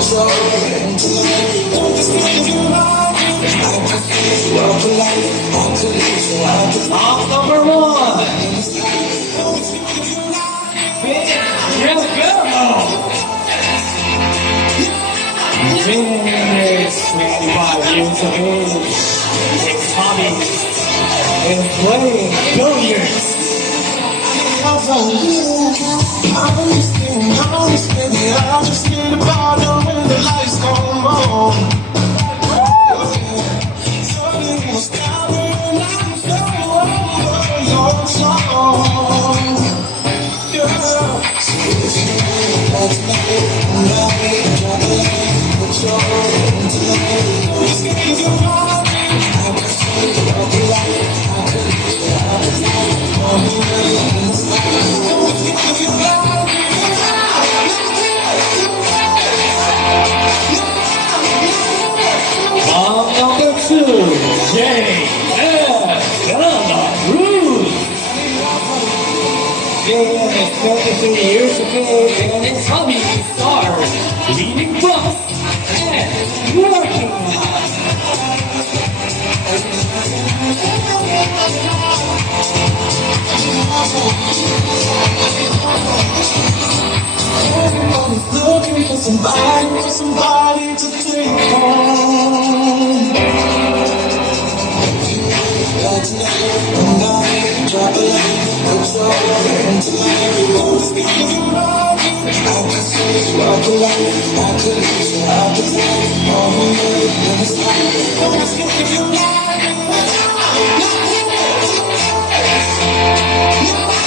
Song number one. Yes, go. Phoenix, 25 years of age. His hobby is playing billiards. I just need a bottle when the lights come on. Song number two, Jay is 33 years of age and his hobby stars reading books and working out. Everybody's looking for somebody to take home. Drop a line, put your hand to everyone's getting around. I can see you walk away. I could lose your appetite. Oh, never stop. Always give you life.